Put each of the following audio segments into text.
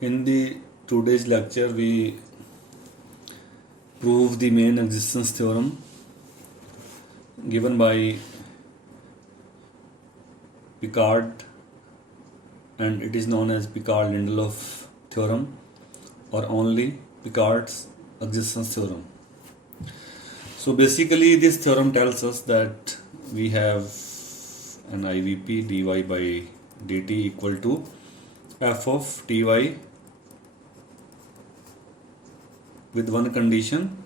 In the today's lecture, we prove the main existence theorem given by Picard, and it is known as Picard-Lindelof theorem or only Picard's existence theorem. So basically, this theorem tells us that we have an IVP dy by dt equal to f of ty with one condition.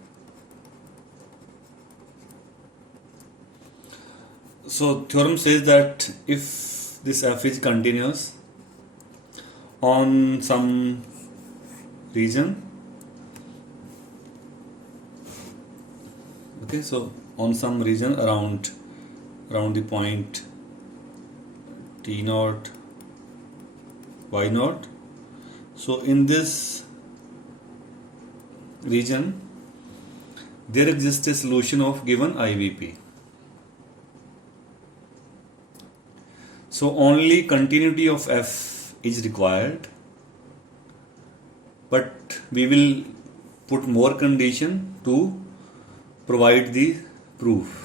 So theorem says that if this f is continuous on some region, okay, so on some region around the point t naught y naught, so in this region there exists a solution of given IVP. So only continuity of f is required, but we will put more condition to provide the proof.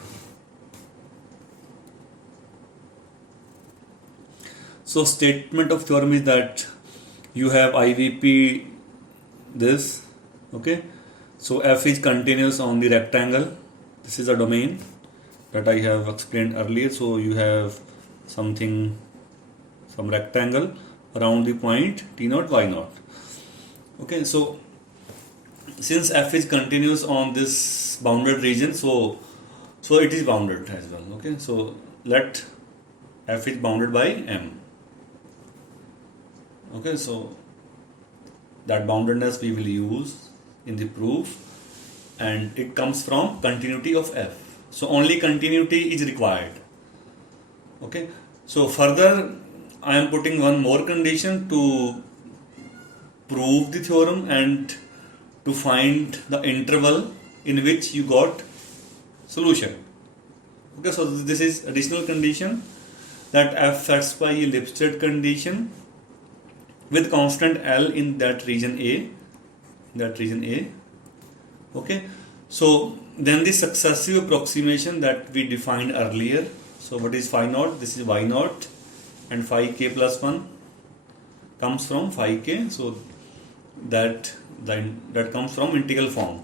So statement of theorem is that you have IVP this, okay, so f is continuous on the rectangle. This is a domain that I have explained earlier. So you have some rectangle around the point t naught y naught, okay. So since f is continuous on this bounded region, so it is bounded as well, okay. So let f is bounded by M, okay. So that boundedness we will use in the proof, and it comes from continuity of f. So only continuity is required, okay. So further I am putting one more condition to prove the theorem and to find the interval in which you got solution, okay. So this is additional condition, that f satisfy a Lipstadt condition with constant L in that region A, okay. So then the successive approximation that we defined earlier. So what is phi naught? This is y naught, and phi k plus 1 comes from phi k. So that comes from integral form.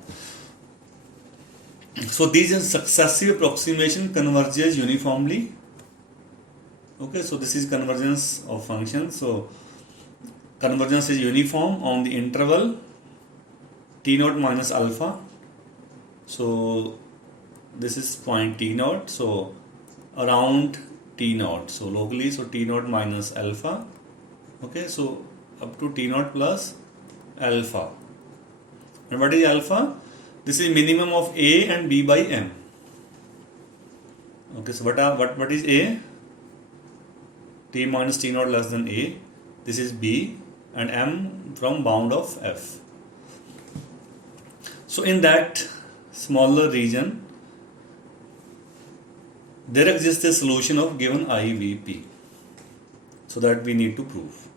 So these are successive approximation converges uniformly, okay. So this is convergence of functions. So convergence is uniform on the interval t naught minus alpha. So this is point t naught, so around t naught, so locally, so t naught minus alpha, okay. So up to t naught plus alpha. And what is alpha? This is minimum of A and B by M, okay. So what is A? T minus t naught less than A. This is B, and M from bound of F. So in that smaller region there exists a solution of given IVP, so that we need to prove.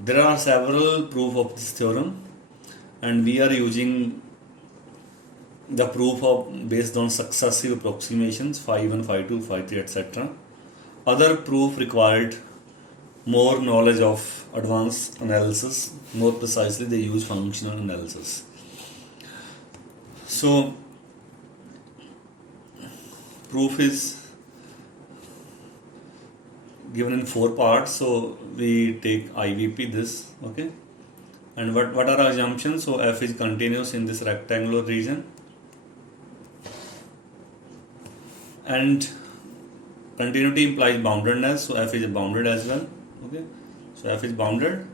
There are several proof of this theorem, and we are using the proof of based on successive approximations, phi 1, phi 2, phi 3, etc. Other proof required more knowledge of advanced analysis. More precisely, they use functional analysis. So proof is given in 4 parts. So we take IVP this, okay. And what are our assumptions? So f is continuous in this rectangular region, and continuity implies boundedness, so f is bounded as well, okay. So f is bounded,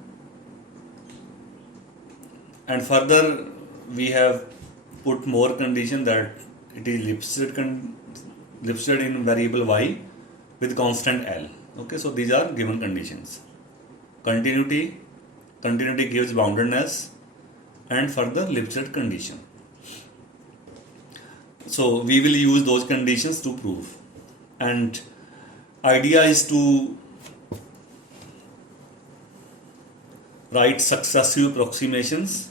and further we have put more condition that it is Lipstadt in variable y with constant L, okay. So these are given conditions. Continuity gives boundedness, and further Lipstadt condition. So we will use those conditions to prove, and idea is to write successive approximations,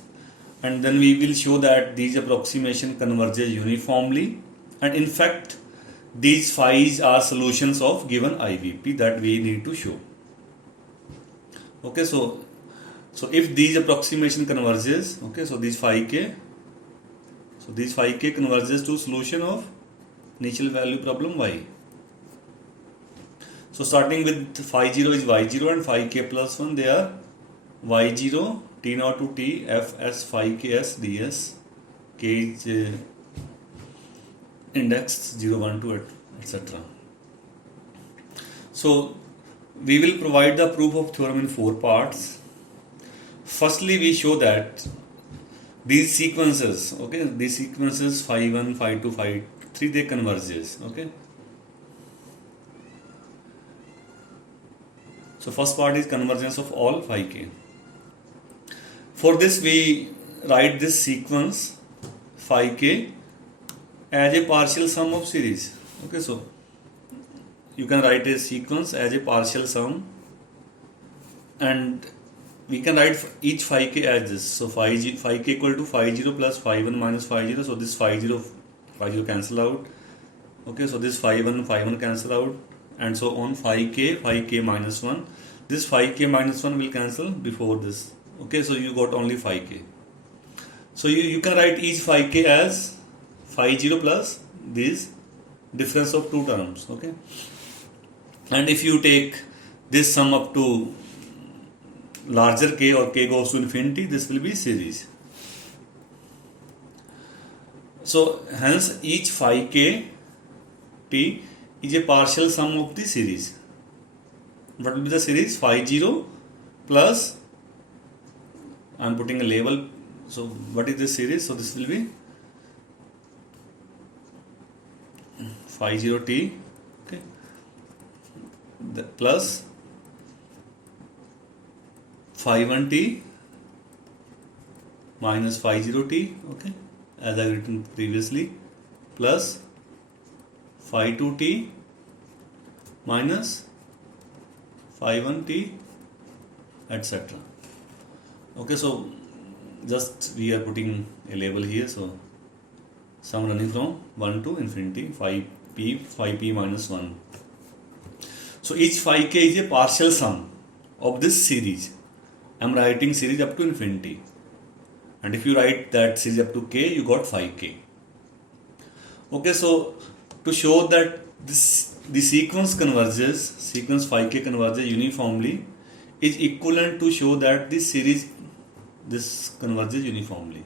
and then we will show that these approximation converges uniformly, and in fact these phi's are solutions of given IVP that we need to show. Okay, so if these approximation converges, okay, so these phi k, so these phi k converges to solution of initial value problem y. So starting with phi 0 is y0 and phi k plus 1, they are y0 t naught to t f s phi k s ds. K is index 0 1 2 etc. So we will provide the proof of theorem in 4 parts. Firstly, we show that these sequences, okay, these sequences phi 1, phi 2, phi 3, they converges, okay. So first part is convergence of all phi k. For this we write this sequence phi k as a partial sum of series. Okay, so you can write a sequence as a partial sum, and we can write each phi k as this. So phi k equal to phi 0 plus phi 1 minus phi 0. So this phi 0 cancel out. Okay, so this phi 1 cancel out, and so on. Phi k minus 1. This phi k minus 1 will cancel before this. Okay, so you got only phi k. So you can write each phi k as phi 0 plus this difference of two terms. Okay, and if you take this sum up to larger k or k goes to infinity, this will be series. So hence each phi k t is a partial sum of the series. What will be the series? Phi 0 plus, I am putting a label. So what is this series? So this will be phi 0 t, okay, plus phi 1 t minus phi 0 t, okay, as I have written previously, plus phi 2 t minus phi 1 t, etc. Okay, so just we are putting a label here. So sum running from 1 to infinity, phi p minus 1. So each phi k is a partial sum of this series. I am writing series up to infinity, and if you write that series up to k, you got phi k. Okay, so to show that the sequence phi k converges uniformly, is equivalent to show that this series converges uniformly.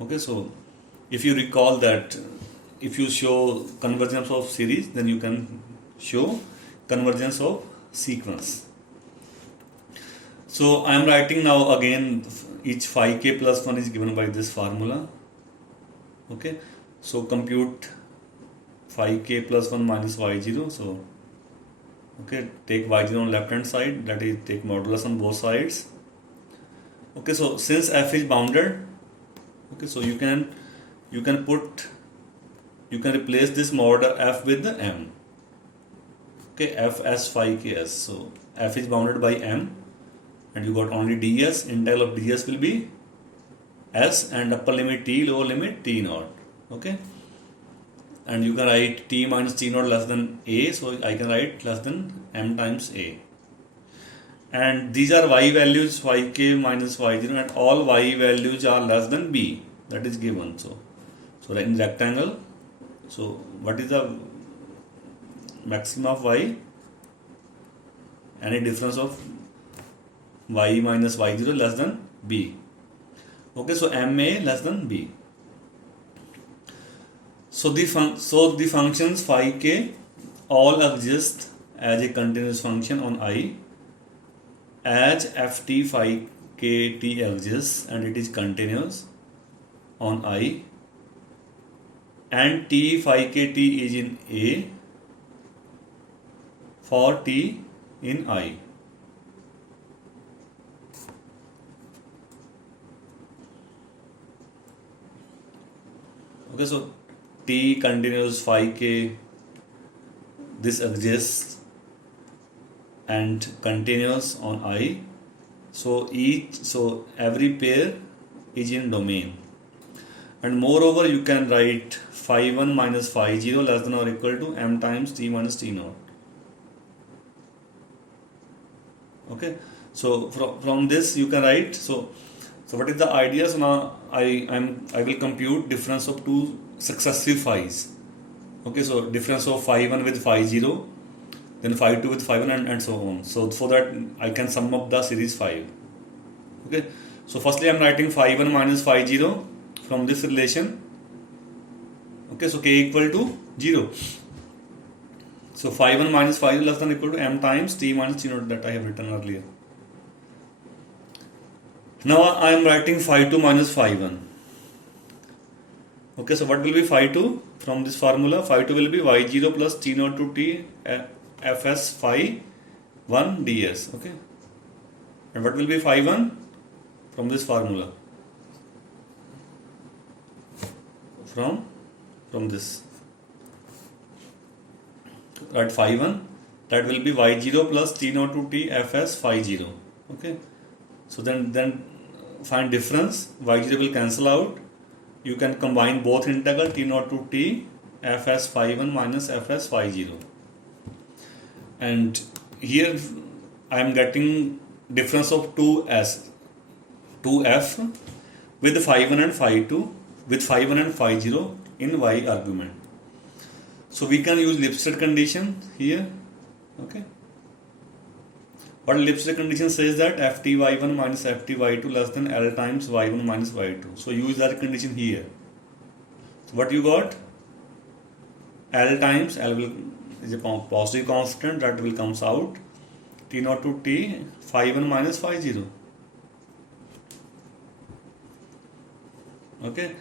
Okay, so if you recall that if you show convergence of series, then you can show convergence of sequence. So I am writing now again each phi k plus 1 is given by this formula. Okay, so compute phi k plus 1 minus y0. So okay, take y0 on left hand side, that is take modulus on both sides. Okay, so since f is bounded, okay, so you can replace this mod f with the m. Okay, f as phi k s. So f is bounded by m, and you got only ds. Integral of ds will be s, and upper limit t, lower limit t naught. Okay, and you can write t minus t naught less than a, so I can write less than m times a. And these are y values, phi k minus y0, and all y values are less than b, that is given. So in rectangle, so what is the maxima of y? Any difference of y minus y0 less than b. Okay, so ma less than b. So the functions phi k all exist as a continuous function on I, as ft phi k t exists and it is continuous on I, and t phi k t is in A for t in I. Okay, so t continuous phi k, this exists and continuous on I. So every pair is in domain. And moreover, you can write phi 1 minus phi 0 less than or equal to m times t minus t naught. Okay, so from this you can write, so what is the idea? So now I will compute difference of two successive phi's. Okay, so difference of phi 1 with phi 0, then phi 2 with phi 1, and so on. So that I can sum up the series 5. Okay, so firstly I am writing phi 1 minus phi 0 from this relation. Okay, so k equal to 0. So phi 1 minus phi 0 less than or equal to m times t minus t naught that I have written earlier. Now I am writing phi 2 minus phi 1. Okay, so what will be phi 2 from this formula? Phi 2 will be y0 plus t naught to t fs phi 1 ds. Okay, and what will be phi 1 from this formula? From this, right, phi 1, that will be y0 plus t naught to t fs phi 0. Okay, so then find difference. Y0 will cancel out. You can combine both integral t naught to t fs phi 1 minus fs phi 0. And here I am getting difference of 2f with phi 1 and phi 2 with phi 1 and phi 0 in y argument. So we can use Lipstadt condition here. Okay, what Lipstadt condition says that fty1 minus fty2 less than L times y1 minus y2. So use that condition here. So what you got? L times L is a positive constant that will comes out t naught to t phi 1 minus phi 0. Okay,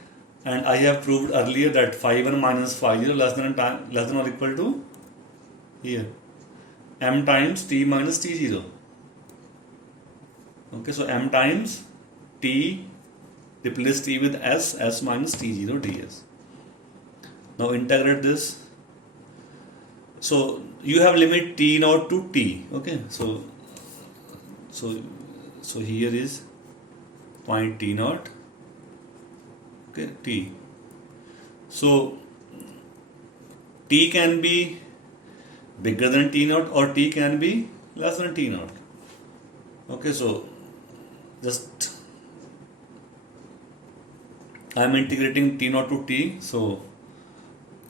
and I have proved earlier that phi 1 minus phi 0 less than or equal to here m times t minus t0. Okay, so m times t, replace t with s minus t0 ds. Now integrate this. So you have limit t naught to t. Okay, so here is point t naught. Okay, t. So t can be bigger than t naught or t can be less than t naught. Okay, so just I am integrating t naught to t. So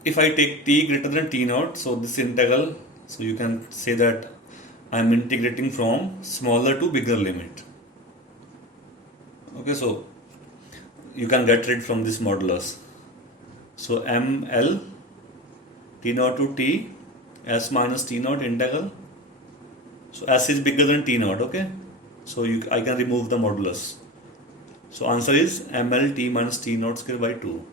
if I take t greater than t naught, so this integral, so you can say that I am integrating from smaller to bigger limit. Okay, so you can get rid from this modulus. So ml t naught to t s minus t naught integral. So s is bigger than t naught. Okay, so I can remove the modulus. So answer is ml t minus t naught square by 2.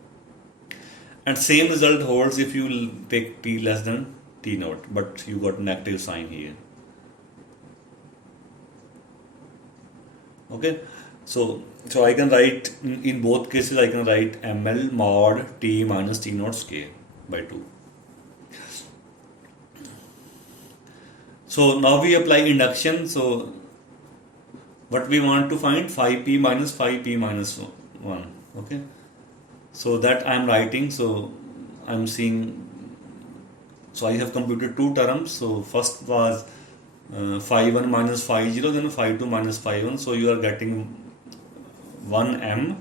And same result holds if you will take t less than t naught, but you got negative sign here. Okay, so I can write in both cases, I can write ml mod t minus t naught square by 2. So now we apply induction. So what we want to find? Phi p minus phi p minus 1. Okay, so that I am writing. So I am seeing, so I have computed two terms. So first was phi 1 minus phi 0, then phi 2 minus phi 1. So you are getting 1m,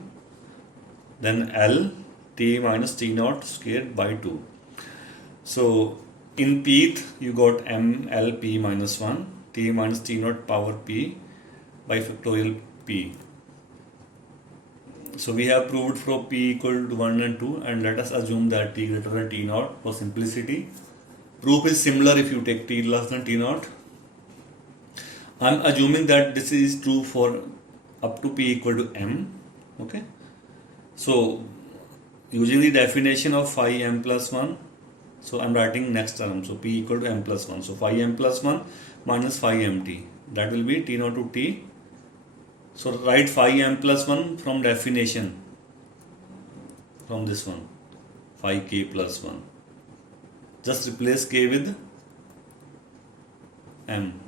then L t minus t naught squared by 2. So in pth you got m L p minus 1 t minus t naught power p by factorial p. So we have proved for p equal to 1 and 2, and let us assume that t greater than t naught for simplicity. Proof is similar if you take t less than t naught. I am assuming that this is true for up to p equal to m. Okay, so using the definition of phi m plus 1, so I am writing next term. So p equal to m plus 1. So phi m plus 1 minus phi mt, that will be t naught to t. So write phi m plus 1 from definition, from this one, phi k plus 1. Just replace k with m.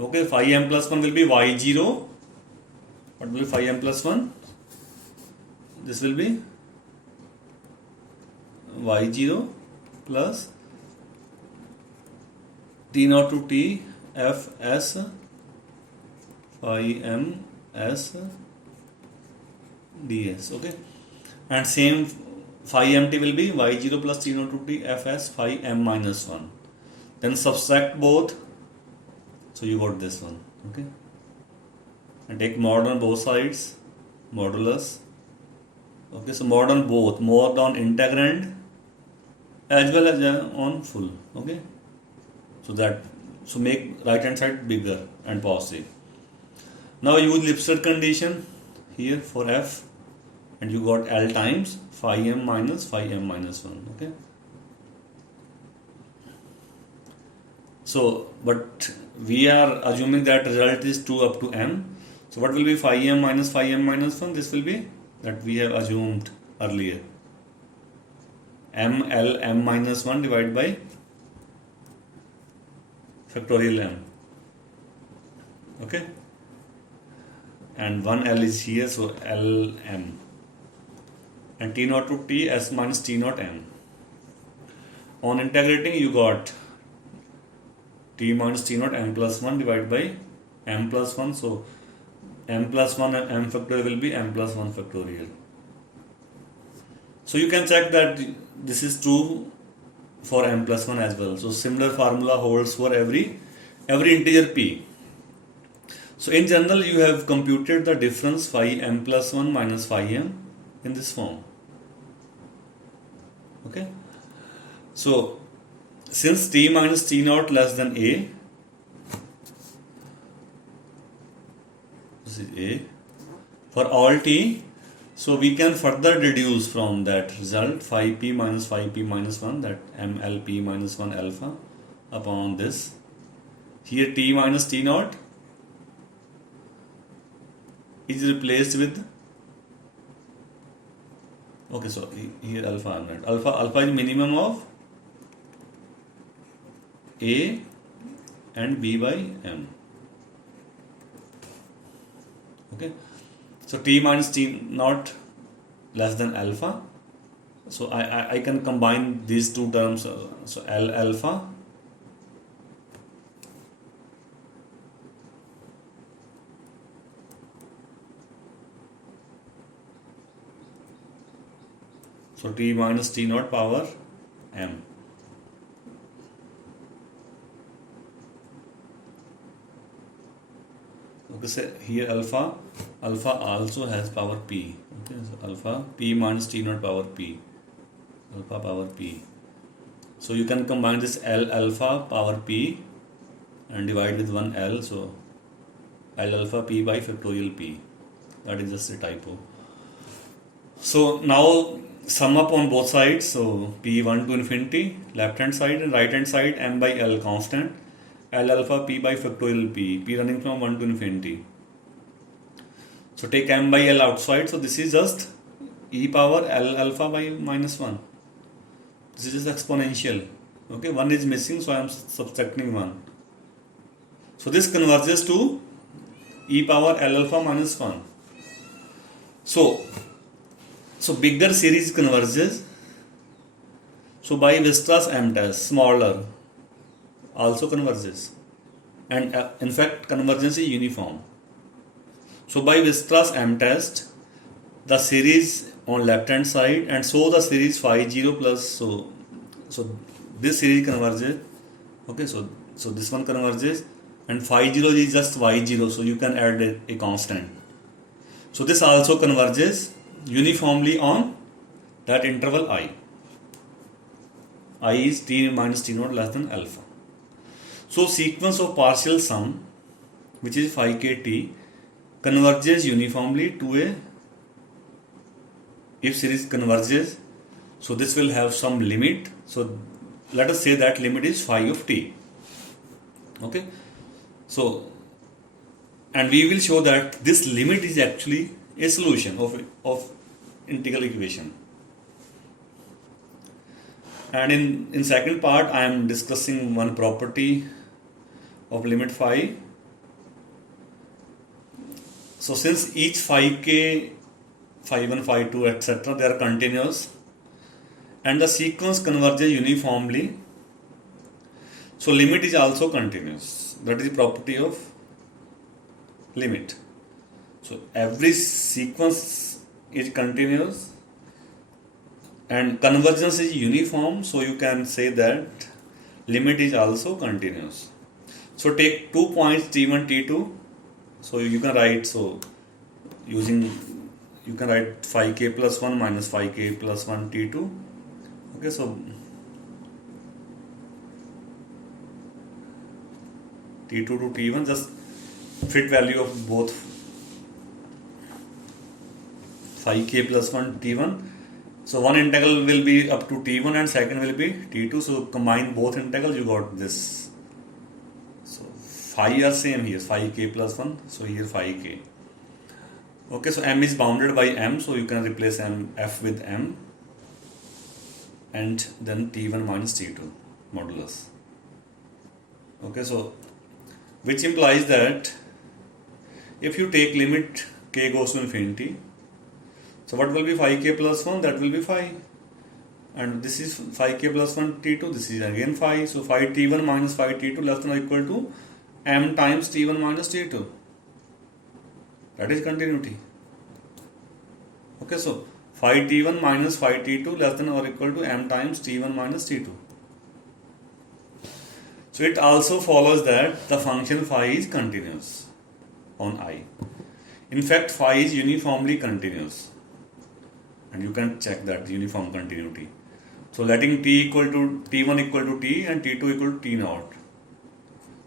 Okay, phi m plus 1 will be y0. What will be phi m plus 1? This will be y0 plus t naught to t f s phi m s ds. Okay, and same phi mt will be y0 plus t naught to t f s phi m minus 1. Then subtract both, so you got this one. Okay, and take mod on both sides, modulus. Okay, so mod on both, mod on integrand as well as on full. Okay, so make right hand side bigger and positive. Now use Lipstadt condition here for f, and you got L times phi m minus 1. Okay, so but we are assuming that result is 2 up to m. So what will be phi m minus 1? This will be that we have assumed earlier, m L m minus 1 divided by factorial m. Okay, and 1 L is here, so L m, and t naught to t s minus t naught m. On integrating, you got t minus t naught m plus 1 divided by m plus 1. So m plus 1 and m factorial will be m plus 1 factorial. So you can check that this is true for m plus 1 as well. So similar formula holds for every integer p. So in general, you have computed the difference phi m plus 1 minus phi m in this form. Okay, so since t minus t naught less than a, this is a, for all t, so we can further deduce from that result phi p minus 1, that mlp minus 1 alpha upon this. Here t minus t naught is replaced with, okay, so here alpha not. Alpha is minimum of a and b by m. Okay, so t minus t naught less than alpha. So I can combine these two terms. So L alpha so t minus t naught power m. Okay, so here alpha also has power p. Okay, so alpha p minus t naught power p, alpha power p. So you can combine this L alpha power p and divide with 1 L. So L alpha p by factorial p. That is just a typo. So now sum up on both sides. So p1 to infinity, left hand side, and right hand side m by L constant. L alpha p by factorial p running from 1 to infinity. So take m by L outside. So this is just e power L alpha by minus 1. This is just exponential. Okay, 1 is missing, so I am subtracting 1. So this converges to e power L alpha minus 1. So bigger series converges. So by Weierstrass m test, smaller also converges, and in fact convergence is uniform. So by Weierstrass m test, the series on left hand side, and so the series phi 0 plus, so this series converges. Okay, so this one converges, and phi 0 is just y0, so you can add a constant. So this also converges uniformly on that interval I. I is t minus t naught less than alpha. So sequence of partial sum, which is phi k t, converges uniformly to a, if series converges, so this will have some limit. So let us say that limit is phi of t. Okay, so and we will show that this limit is actually a solution of integral equation. And in second part, I am discussing one property of limit phi, So since each phi k, phi 1, phi 2, etc., they are continuous and the sequence converges uniformly, so limit is also continuous. That is the property of limit. So every sequence is continuous and convergence is uniform, so you can say that limit is also continuous. So take 2 points t1, t2. So you can write, so using, you can write phi k plus 1 minus phi k plus 1 t2. Okay, so t2 to t1, just fit value of both phi k plus 1 t1. So one integral will be up to t1 and second will be t2. So combine both integrals, you got this. So phi are same here, phi k plus 1. So here phi k. Okay, so m is bounded by m, so you can replace f with m, and then t1 minus t2 modulus. Okay, so which implies that if you take limit k goes to infinity, so what will be phi k plus 1? That will be phi. And this is phi k plus 1 t2. This is again phi. So phi t1 minus phi t2 less than or equal to m times t1 minus t2. That is continuity. Okay, so phi t1 minus phi t2 less than or equal to m times t1 minus t2. So it also follows that the function phi is continuous on I. In fact, phi is uniformly continuous. And you can check that uniform continuity. So letting t equal to t1 equal to t and t2 equal to t naught.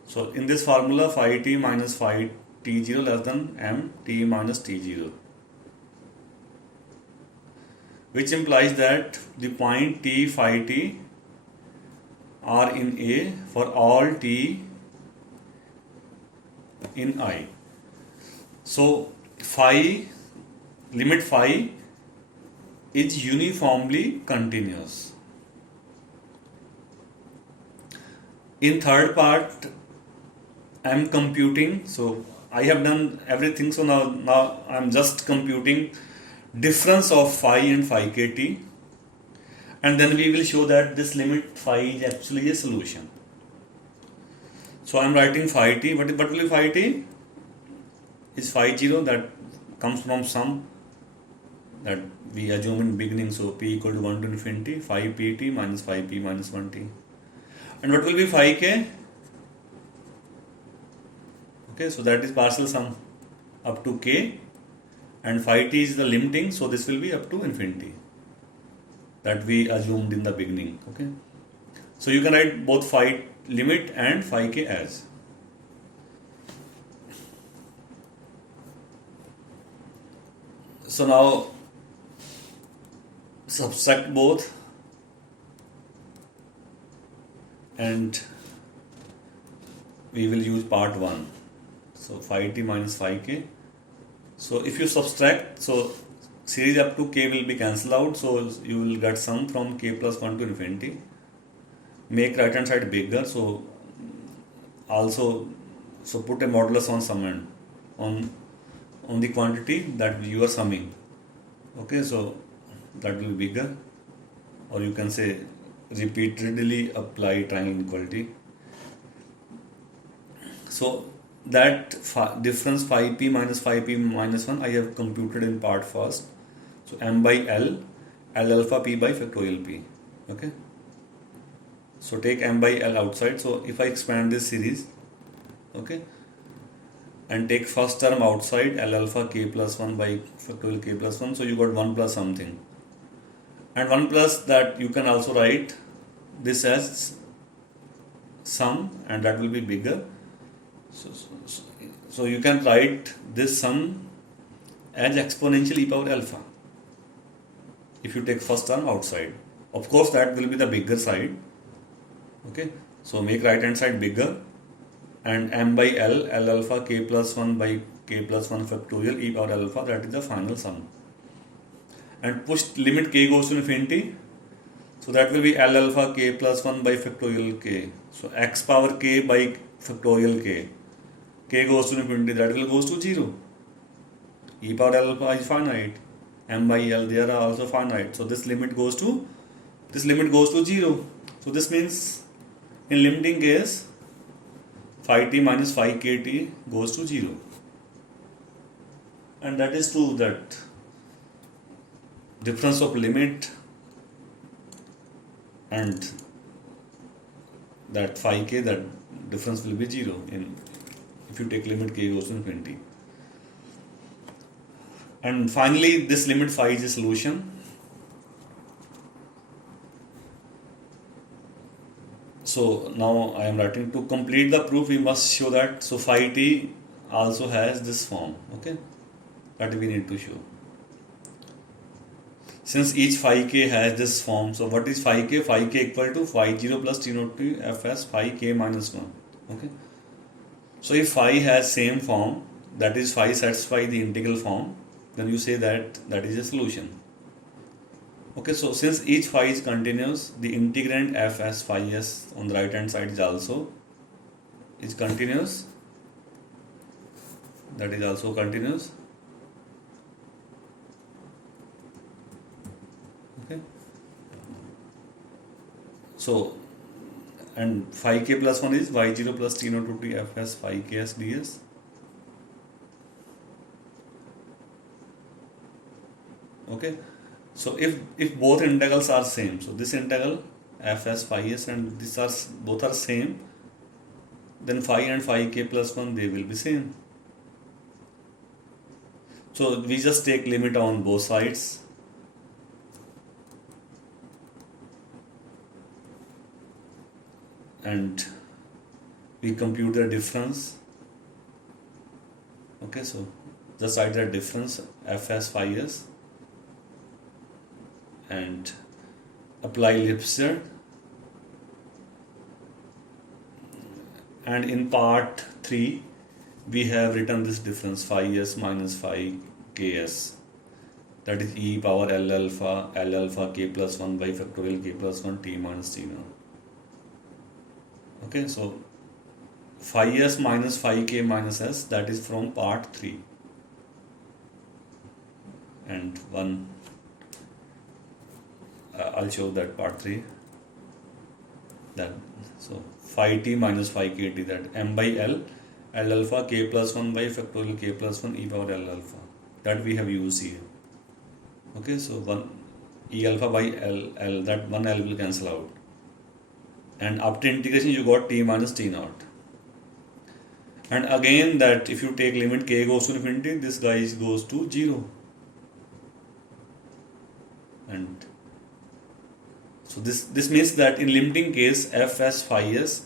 So in this formula, phi t minus phi t0 less than m t minus t0, which implies that the point t phi t are in A for all t in I. So phi, limit phi is uniformly continuous. In third part, I am computing. So I have done everything. So now I am just computing difference of phi and phi kt, and then we will show that this limit phi is actually a solution. So I am writing phi t. What will be phi t? Is phi 0, that comes from sum that we assume in beginning. So p equal to 1 to infinity, phi pt minus phi p minus 1t. And what will be phi k? Okay, so that is partial sum up to k, and phi t is the limiting, so this will be up to infinity that we assumed in the beginning. Okay, so you can write both phi limit and phi k as. So now subtract both and we will use part 1. So phi t minus phi k. So if you subtract, so series up to k will be cancelled out, so you will get sum from k plus 1 to infinity. Make right hand side bigger, so also, so put a modulus on sum end on the quantity that you are summing. Okay, so that will be bigger, or you can say repeatedly apply triangle inequality. So that difference phi p minus 1 I have computed in part first. So m by L alpha p by factorial p. Okay, so take m by L outside. So if I expand this series, okay, and take first term outside, L alpha k plus 1 by factorial k plus 1, so you got 1 plus something, and 1 plus that you can also write this as sum, and that will be bigger. So you can write this sum as exponential e power alpha if you take first term outside. Of course, that will be the bigger side. Okay, so make right hand side bigger, and m by L alpha k plus 1 by k plus 1 factorial e power alpha, that is the final sum. And push limit k goes to infinity, so that will be L alpha k plus 1 by factorial k. So x power k by factorial k. K goes to infinity, that will goes to 0. E power L alpha is finite. M by L, they are also finite. So this limit goes to 0. So this means in limiting case phi t minus phi kt goes to 0. And that is true that difference of limit and that phi k, that difference will be 0 in if you take limit k goes to infinity. And finally this limit phi is a solution. So now I am writing, to complete the proof we must show that so phi t also has this form, okay, that we need to show. Since each phi k has this form, so what is phi k? Phi k equal to phi 0 plus t naught t fs phi k minus 1, okay. So if phi has same form, that is phi satisfy the integral form, then you say that that is a solution. Okay, so since each phi is continuous, the integrand f as phi s on the right hand side is also continuous. That is also continuous. Okay. So, and phi k plus 1 is y0 plus t naught to t f s phi k s ds. Okay. So if both integrals are same, so this integral f s phi s and these are both are same, then phi and phi k plus 1 they will be same. So we just take limit on both sides. And we compute the difference. Okay, so just write the difference f s phi s and apply Lipschitz. And in part 3 we have written this difference phi s minus phi ks, that is e power l alpha k plus 1 by factorial k plus 1 t minus t naught. Okay, so phi s minus phi k minus s, that is from part 3. And one I'll show that part 3. That so phi t minus phi kt, that m by l alpha k plus 1 by factorial k plus 1 e power l alpha, that we have used here. Okay, so 1 e alpha by l, that one l will cancel out. And after integration you got t minus t naught. And again that if you take limit k goes to infinity, this guy goes to 0. And so this means that in limiting case f s phi s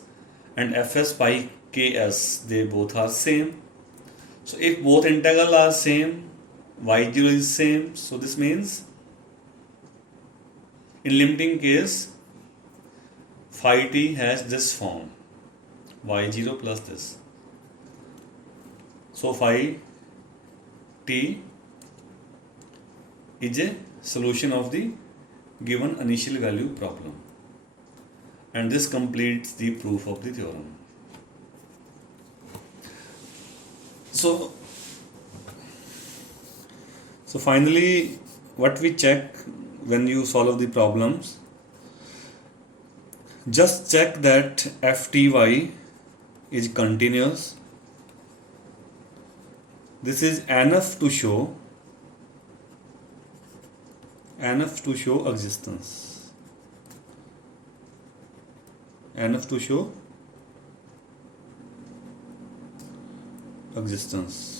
and f s phi ks, they both are same. So if both integral are same, y0 is same, so this means in limiting case phi t has this form y0 plus this. So phi t is a solution of the given initial value problem, and this completes the proof of the theorem. So finally what we check when you solve the problems, just check that fty is continuous. This is enough to show existence. Enough to show existence.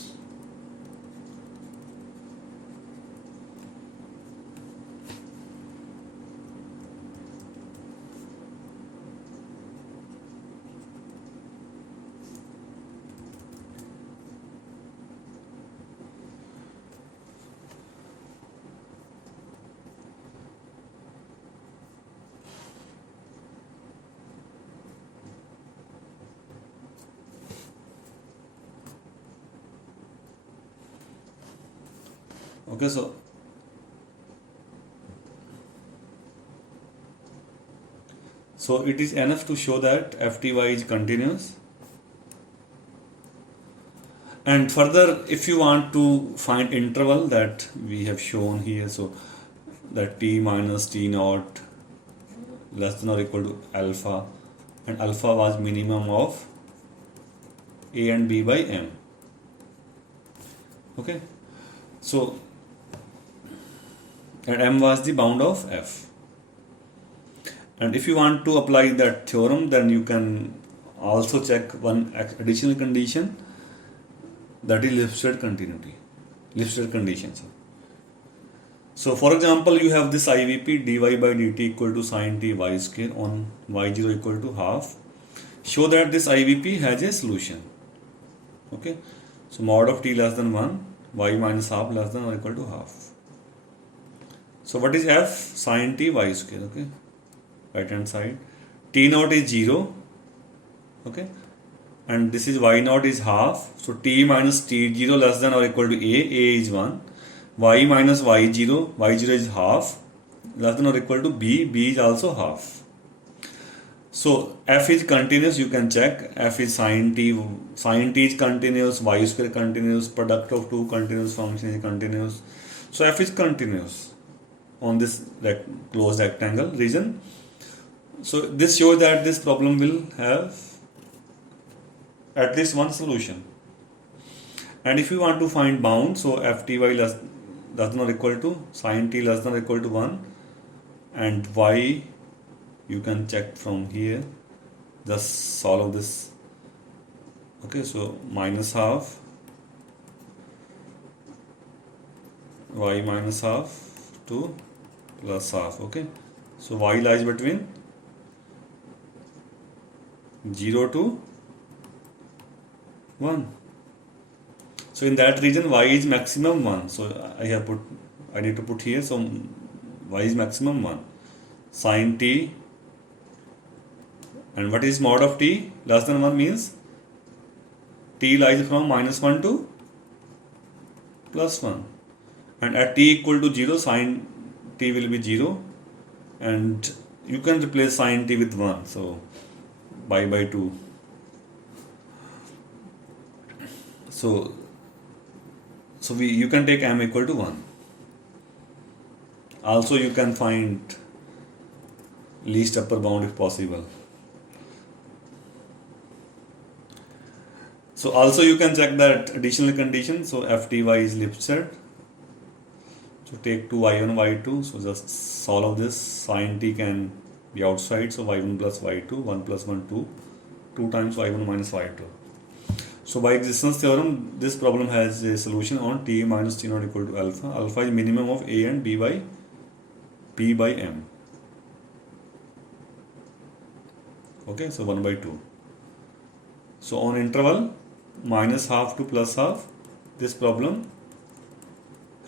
Okay, so it is enough to show that fty is continuous, And further, if you want to find interval that we have shown here, so that t minus t naught less than or equal to alpha, and alpha was minimum of a and b by m. Okay, so and m was the bound of f. And if you want to apply that theorem, then you can also check one additional condition, that is Lipstadt continuity, Lipstadt condition. So for example, you have this IVP dy by dt equal to sine t y square on y0 equal to half. Show that this IVP has a solution. Okay, so mod of t less than 1, y minus half less than or equal to half. So what is f? Sine t y square. Okay, right hand side, t naught is 0. Okay, and this is y naught is half, so t minus t0 less than or equal to a is 1, y minus y0 is half, less than or equal to b is also half. So f is continuous, you can check, f is sine t is continuous, y square continuous, product of two continuous functions is continuous. So f is continuous on this closed rectangle region. So this shows that this problem will have at least one solution. And if you want to find bound, so fty less than or equal to sine t less than or equal to 1, and y you can check from here, just solve this. Okay, so minus half, y minus half to plus half. Okay, so y lies between 0 to 1. So in that region y is maximum 1. So I need to put here, so y is maximum 1. Sine t, and what is mod of t? Less than 1 means t lies from minus 1 to plus 1. And at t equal to 0, sine t will be 0. And you can replace sine t with 1. So pi by 2. So you can take m equal to 1. Also you can find least upper bound if possible. So also you can check that additional condition. So fty is Lipstadt. So take 2 y1 y2. So just solve this. Sine t can be outside. So y1 plus y2, 1 plus 1 2, 2 times y1 minus y2. So by existence theorem, this problem has a solution on t minus t naught equal to alpha. Alpha is minimum of a and b by m. Okay, so 1 by 2. So on interval minus half to plus half, this problem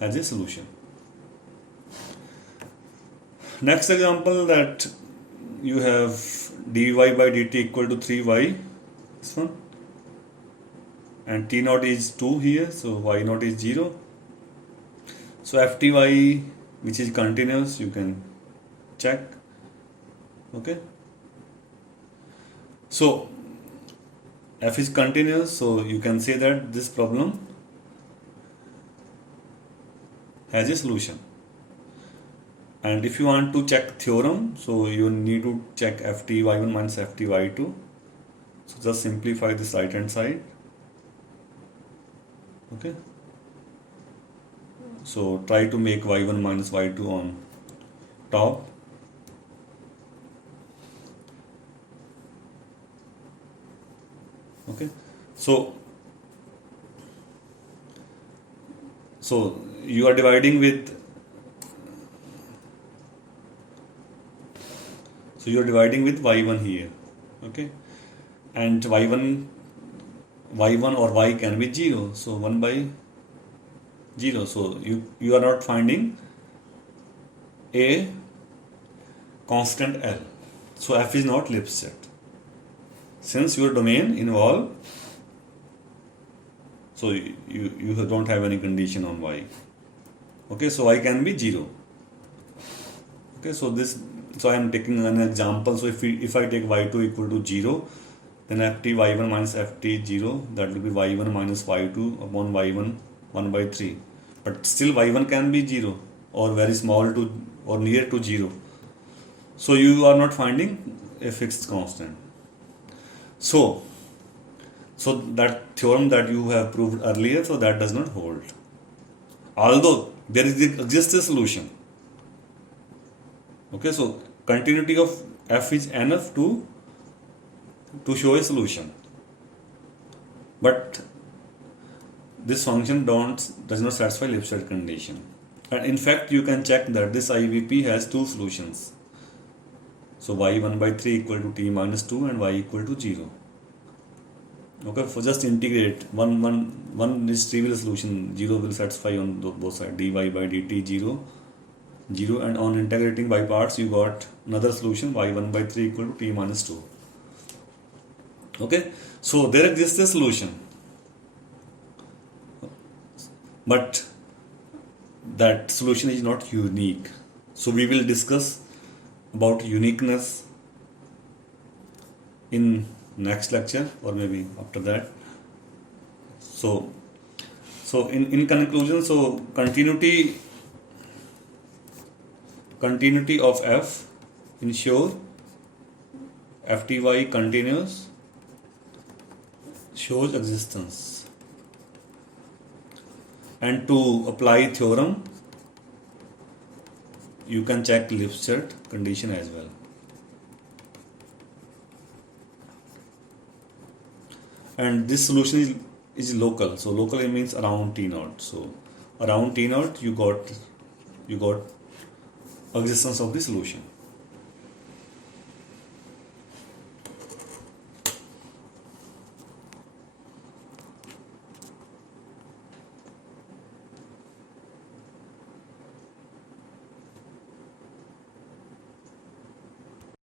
has a solution. Next example, that you have dy by dt equal to 3y, this one, and t naught is 2 here, so y naught is 0. So fty, which is continuous, you can check. Okay, so f is continuous, so you can say that this problem has a solution. And if you want to check theorem, so you need to check fty y1 minus fty y2. So just simplify this right hand side. Okay, so try to make y1 minus y2 on top. Okay, so you are dividing with, so you are dividing with y1 here. Okay, and y1 or y can be 0, so 1 by 0. So you are not finding a constant L. So f is not Lipstadt. Since your domain involve, so you don't have any condition on y. Okay, so y can be 0. Okay, so I am taking an example. So if I take y2 equal to 0, then ft y1 minus ft 0, that will be y1 minus y2 upon y1 1 by 3, but still y1 can be 0 or very small to or near to 0, so you are not finding a fixed constant. So that theorem that you have proved earlier, so that does not hold, although there exists a solution. Okay, so continuity of f is enough to show a solution, but this function does not satisfy Lipstadt condition. And in fact, you can check that this IVP has two solutions. So y1 by 3 equal to t minus 2 and y equal to 0. Okay, for just integrate, one is trivial solution, 0 will satisfy on both sides, dy by dt 0, 0, and on integrating by parts you got another solution, y1 by 3 equal to t minus 2. Okay, so there exists a solution, but that solution is not unique. So we will discuss about uniqueness in next lecture or maybe after that. So in conclusion, so continuity of f ensure fty continuous shows existence, and to apply theorem you can check Lipstadt condition as well. And this solution is local, so local means around t naught. So around t naught you got existence of the solution.